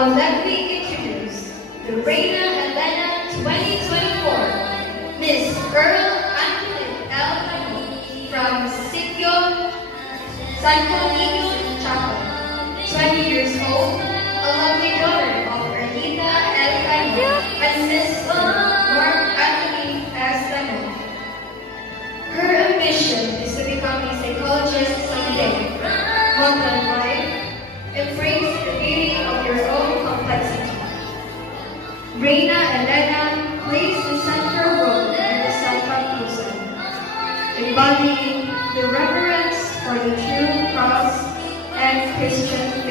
Now let me introduce the Reina Elena 2024, Miss Earl Angeline L. Cano from Sitio Santo Niño, Chaco, 20 years old, a lovely daughter of Ernita L. Cano and Miss Mark Anthony S. Cano. Her ambition is to become a psychologist someday. Motto in life: embrace the beauty of your own complexity. Reina Elena plays the central role in the Santa Cruzan, embodying the reverence for the true cross and Christian faith.